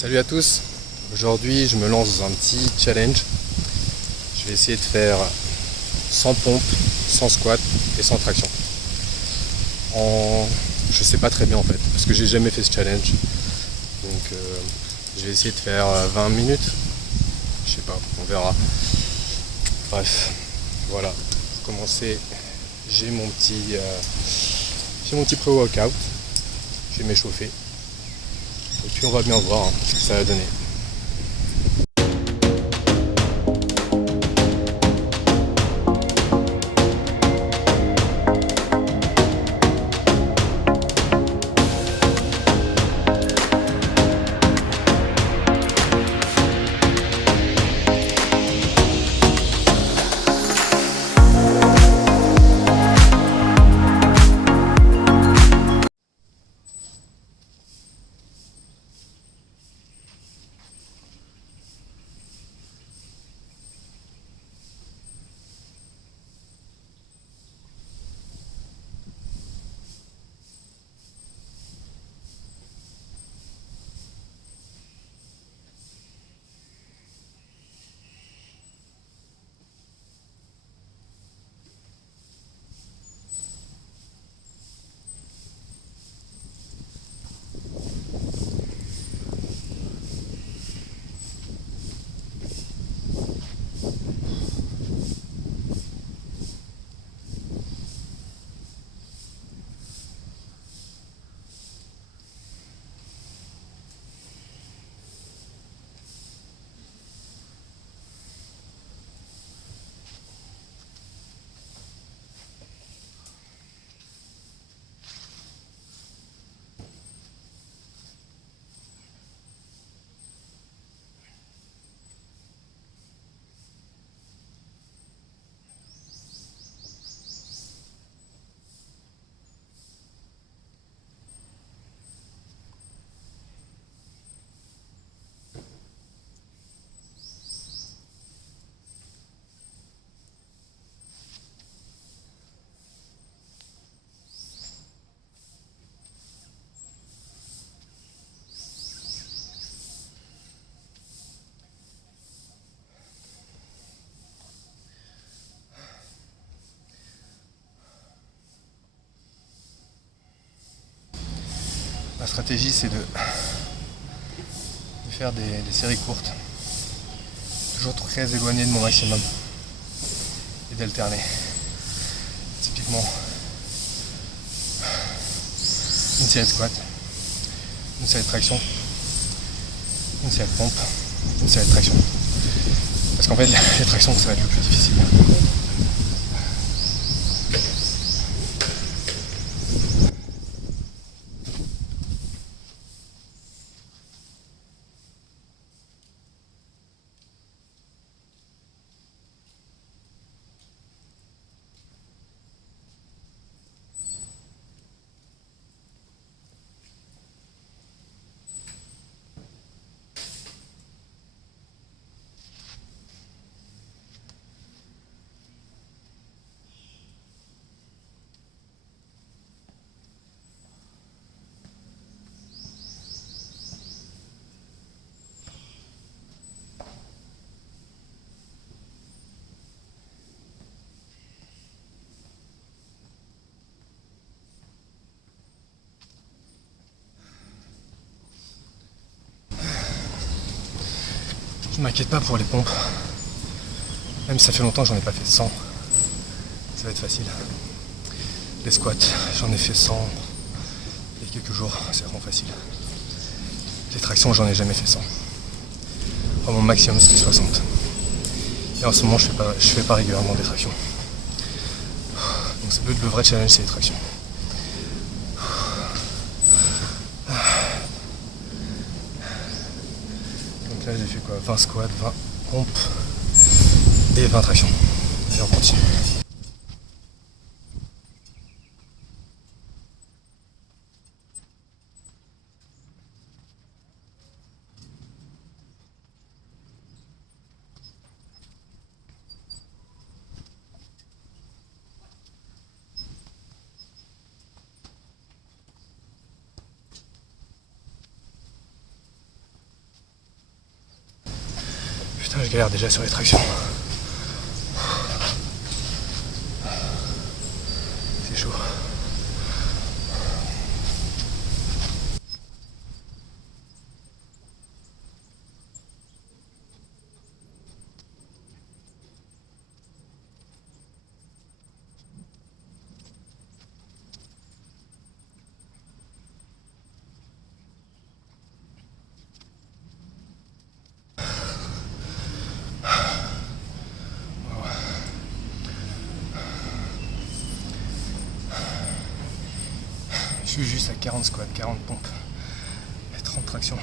Salut à tous, aujourd'hui je me lance dans un petit challenge. Je vais essayer de faire sans pompe, sans squat et sans traction. Je sais pas très bien en fait, parce que j'ai jamais fait ce challenge. Donc je vais essayer de faire 20 minutes. Je sais pas, on verra. Bref, voilà. Pour commencer, j'ai mon petit pré-workout. Je vais m'échauffer. Et puis on va bien voir ce que ça va donner. Ma stratégie c'est de faire des séries courtes, toujours très éloigné de mon maximum et d'alterner. Typiquement une série de squats, une série de traction, une série de pompe, une série de traction. Parce qu'en fait les tractions ça va être le plus difficile. Je m'inquiète pas pour les pompes. Même si ça fait longtemps que j'en ai pas fait 100. Ça va être facile. Les squats, j'en ai fait 100 il y a quelques jours, c'est vraiment facile. Les tractions, j'en ai jamais fait 100. Enfin, mon maximum c'était 60. Et en ce moment, je fais pas régulièrement des tractions. Donc le vrai challenge, c'est les tractions. Donc là, j'ai fait quoi, 20 squats, 20 pompes et 20 tractions. Allez, on continue. je galère déjà sur les tractions. C'est chaud. Je suis juste à 40 squats, 40 pompes et 30 tractions.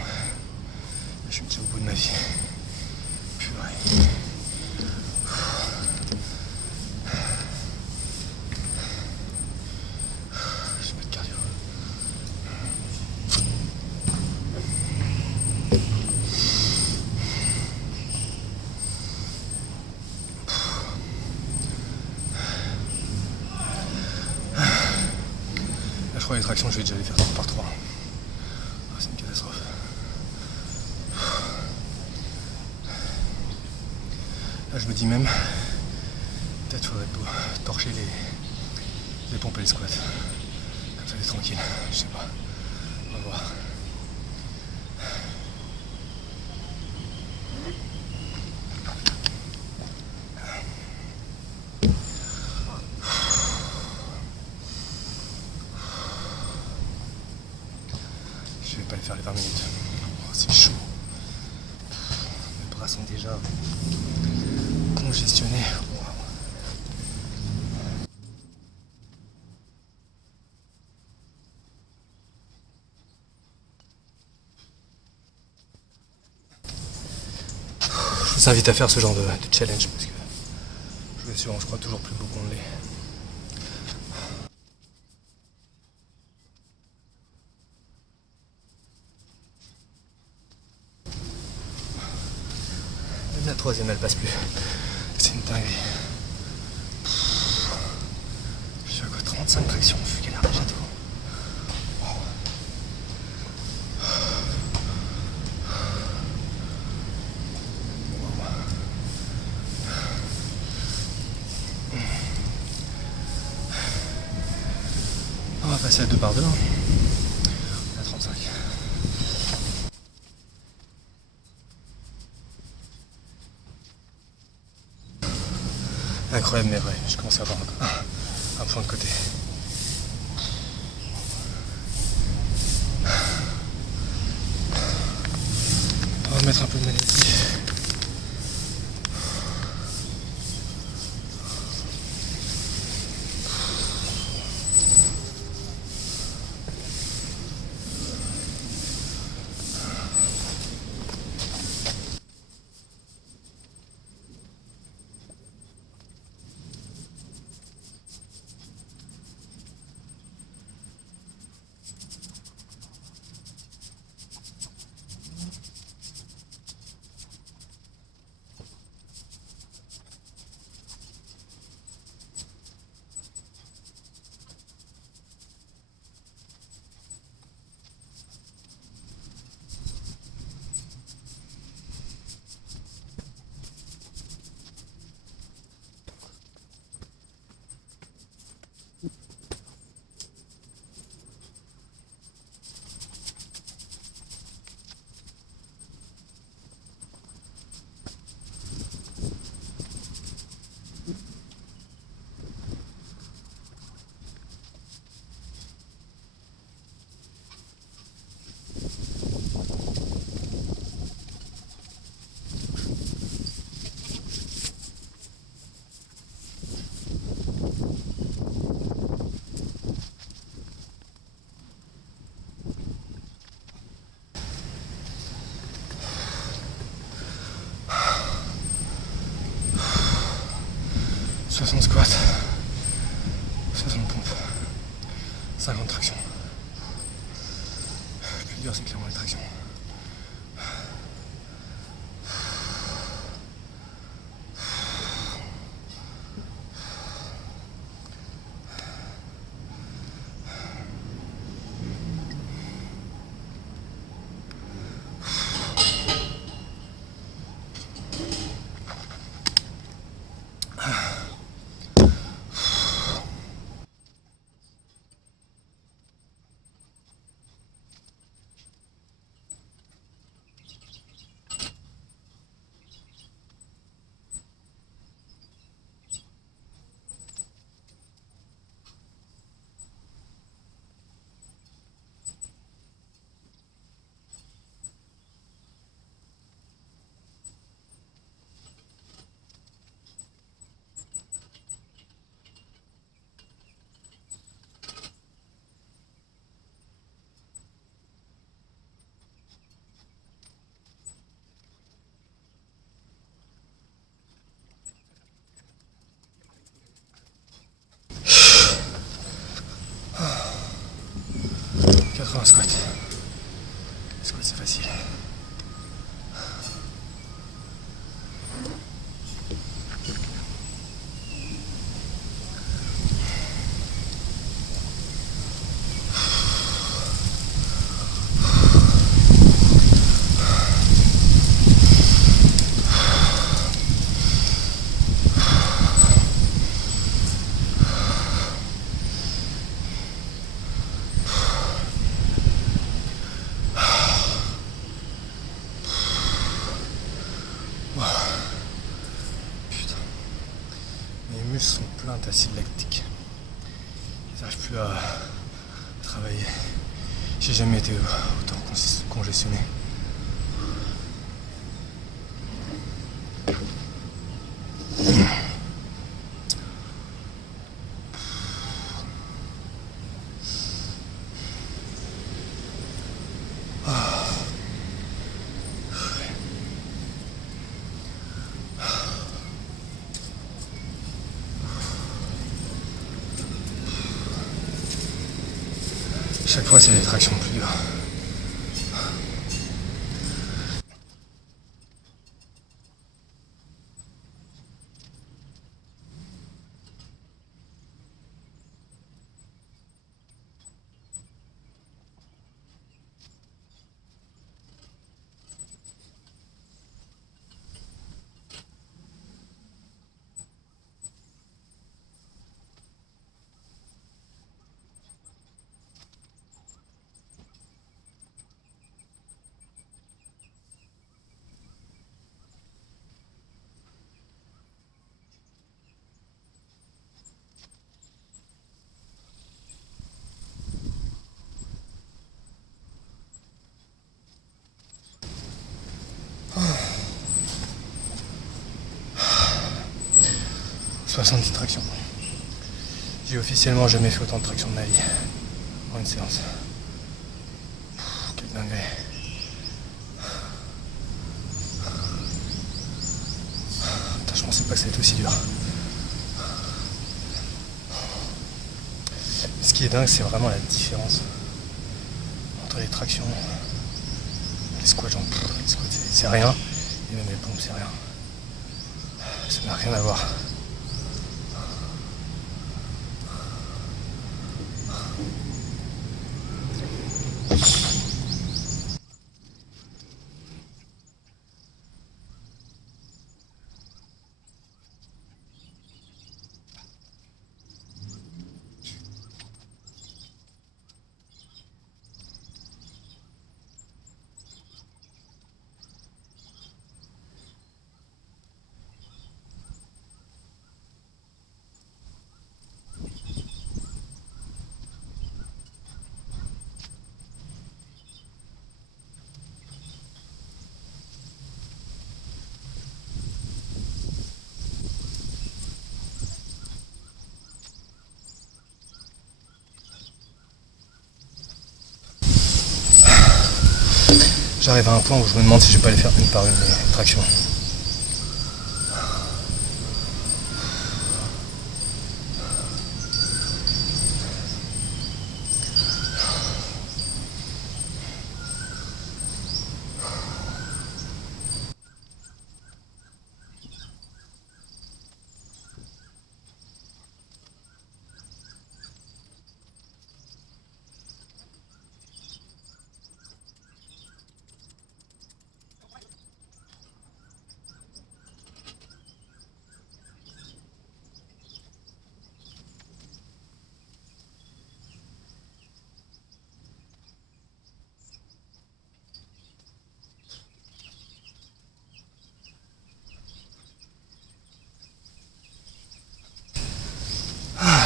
Je suis déjà au bout de ma vie. Purée. J'ai pas de cardio. Là, je crois que les tractions, je vais déjà les faire par 3. Ah, c'est une catastrophe. Là, je me dis même, peut-être faudrait torcher les pompes et les squats. Comme ça, c'est tranquille. Je sais pas. On va voir. Je vais pas les faire les 20 minutes. Oh, c'est chaud. Mes bras sont déjà congestionnés. Wow. Je vous invite à faire ce genre de challenge parce que je vous assure, je crois toujours plus beau qu'on ne l'est. Même la troisième, elle passe plus. C'est une dinguerie. Je suis à quoi, 35 tractions, je galère déjà tout. Wow. On va passer à 2 par 2. À 35. Incroyable, mais vrai, je commence à avoir un point de côté. On va mettre un peu de magnésie. « 60 squats, 60 pompes, 50 tractions. Le plus dur, c'est clairement les tractions. facile. Putain. Mes muscles sont pleins d'acide lactique. Ils n'arrivent plus à travailler. J'ai jamais été autant congestionné. Chaque fois, c'est les tractions plus dures. Oh. 70 tractions. J'ai officiellement jamais fait autant de tractions de ma vie en une séance. Quelle dinguerie. Putain, je pensais pas que ça allait être aussi dur. Ce qui est dingue, c'est vraiment la différence entre les tractions, les squats, les squats c'est rien, et même les pompes c'est rien. Ça n'a rien à voir. J'arrive à un point où je me demande si je vais pas les faire une par une les tractions.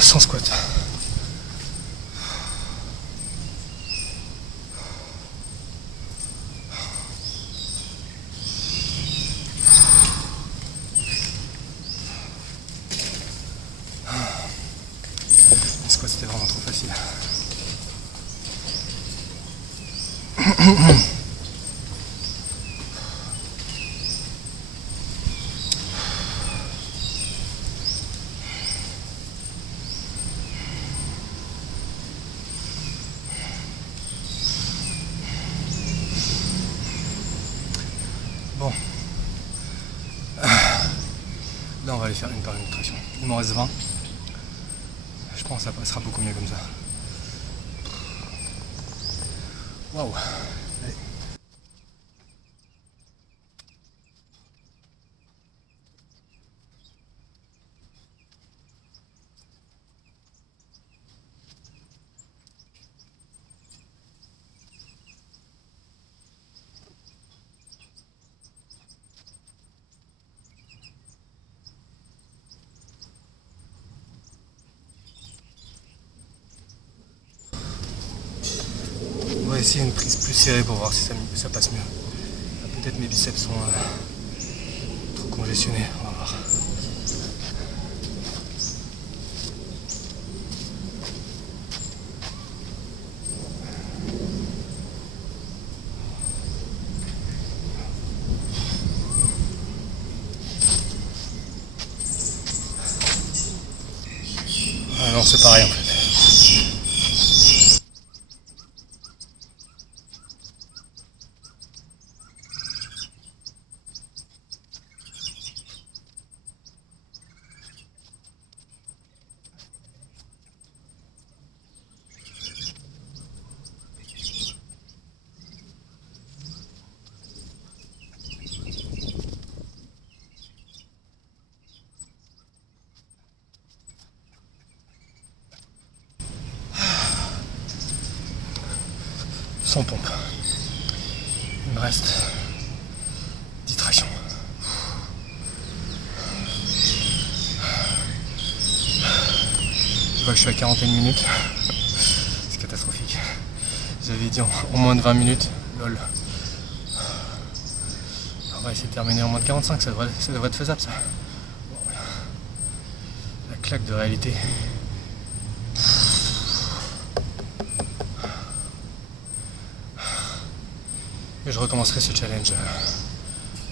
Sans squat. Les squats c'était vraiment trop facile. Bon. Là, on va aller faire une période de traction. Il m'en reste 20. Je pense que ça passera beaucoup mieux comme ça. Waouh. Allez. On va essayer une prise plus serrée pour voir si ça passe mieux. Peut-être mes biceps sont trop congestionnés. On va voir. Ah non, c'est pareil en fait. Sans pompe. Il me reste 10 tractions. Je vois que je suis à 41 minutes. C'est catastrophique. J'avais dit en moins de 20 minutes. Lol. On va essayer de terminer en moins de 45. Ça devrait être faisable ça. Bon, voilà. La claque de réalité. Et je recommencerai ce challenge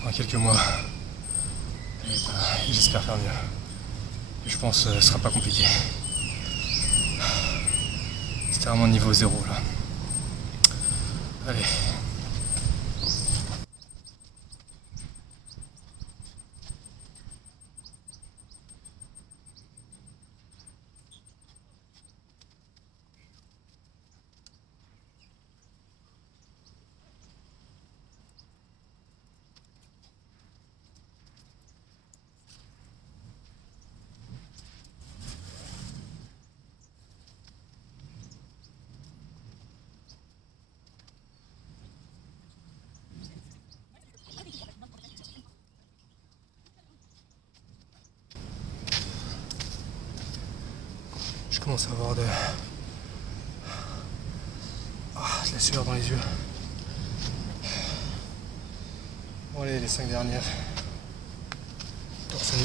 en quelques mois. Et j'espère faire mieux. Et je pense que ce sera pas compliqué. C'était vraiment niveau 0 là. Allez. Je commence à avoir de la sueur dans les yeux. Bon allez, les 5 dernières. Torse nu.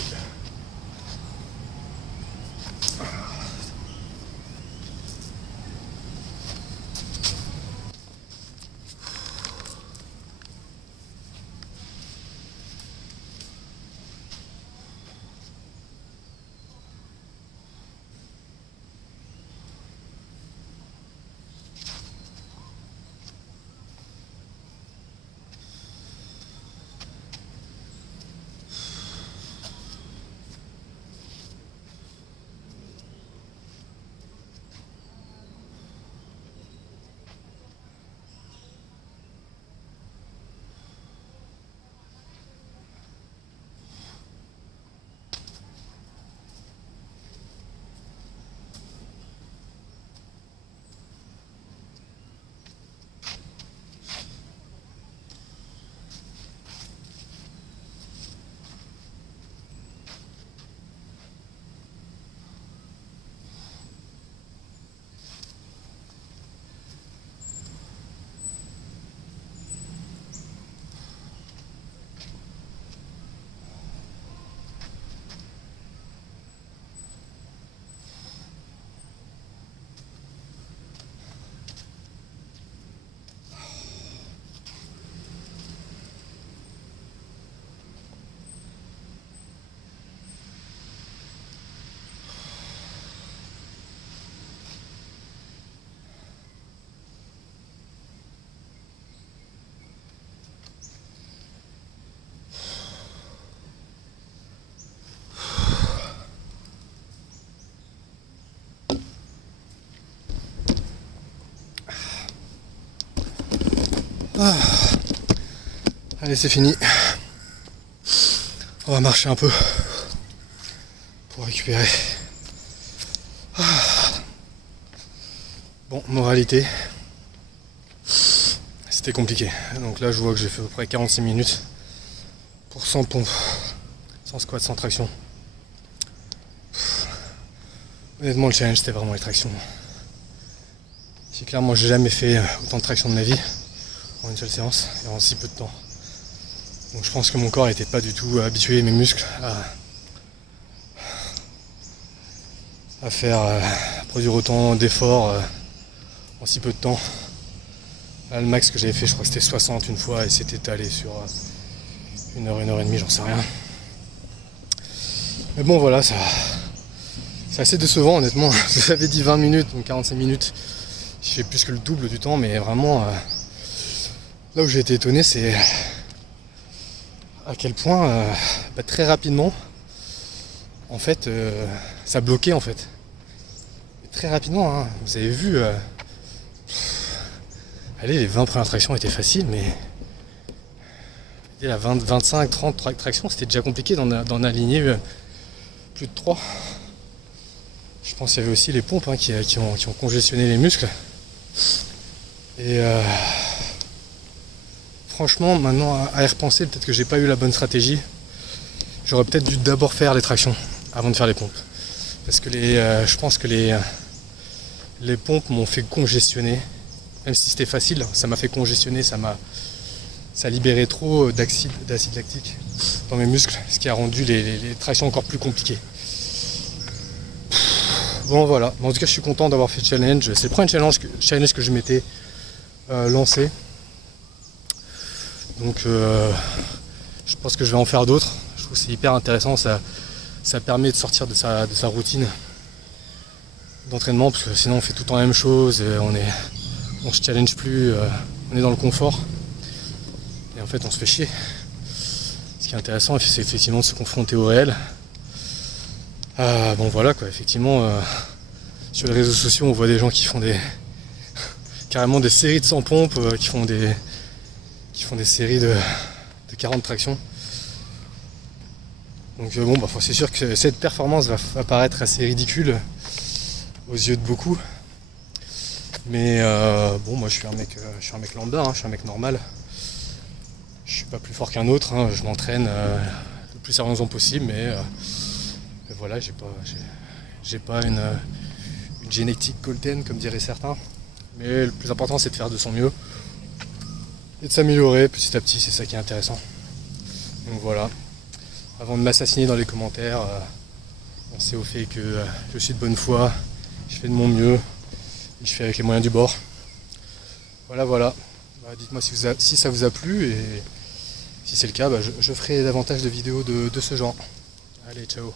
Ah. Allez, c'est fini. On va marcher un peu pour récupérer. Ah. Bon, moralité, c'était compliqué. Donc là, je vois que j'ai fait à peu près 46 minutes pour 100 pompes, sans squat, sans traction. Honnêtement, le challenge, c'était vraiment les tractions. C'est clair, moi, j'ai jamais fait autant de traction de ma vie en une seule séance et en si peu de temps. Donc je pense que mon corps n'était pas du tout habitué, mes muscles, à produire autant d'efforts en si peu de temps. Là, le max que j'avais fait, je crois que c'était 60 une fois et c'était étalé sur 1 heure et demie, j'en sais rien. Mais bon, voilà, ça, c'est assez décevant, honnêtement. J'avais dit 20 minutes, donc 45 minutes. Je fais plus que le double du temps, mais vraiment, là où j'ai été étonné, c'est à quel point, très rapidement, en fait, ça bloquait, en fait. Et très rapidement, hein, vous avez vu, allez, les 20 premières tractions étaient faciles, mais dès la 20, 25, 30 tractions, c'était déjà compliqué d'en aligner plus de 3. Je pense qu'il y avait aussi les pompes, hein, qui ont congestionné les muscles. Et franchement, maintenant, à y repenser, peut-être que j'ai pas eu la bonne stratégie. J'aurais peut-être dû d'abord faire les tractions avant de faire les pompes. Parce que je pense que les pompes m'ont fait congestionner. Même si c'était facile, ça m'a fait congestionner, ça a libéré trop d'acide lactique dans mes muscles, ce qui a rendu les tractions encore plus compliquées. Bon, voilà, en tout cas je suis content d'avoir fait le challenge. C'est le premier challenge que je m'étais lancé. Donc je pense que je vais en faire d'autres. Je trouve que c'est hyper intéressant, ça permet de sortir de sa routine d'entraînement, parce que sinon on fait tout le temps la même chose, et on se challenge plus, on est dans le confort. Et en fait on se fait chier. Ce qui est intéressant, c'est effectivement de se confronter au réel. Bon voilà quoi, effectivement sur les réseaux sociaux on voit des gens qui font carrément des séries de 100 pompes, qui font des séries de 40 tractions. Donc bon c'est sûr que cette performance va paraître assez ridicule aux yeux de beaucoup. Mais bon, moi je suis un mec lambda, hein, je suis un mec normal. Je suis pas plus fort qu'un autre, hein, je m'entraîne le plus sérieusement possible, mais voilà, j'ai pas une génétique golden comme diraient certains. Mais le plus important c'est de faire de son mieux et de s'améliorer petit à petit, c'est ça qui est intéressant. Donc voilà, avant de m'assassiner dans les commentaires, pensez au fait que je suis de bonne foi, je fais de mon mieux, et je fais avec les moyens du bord. Voilà. Dites-moi si ça vous a plu, et si c'est le cas, je ferai davantage de vidéos de ce genre. Allez, ciao.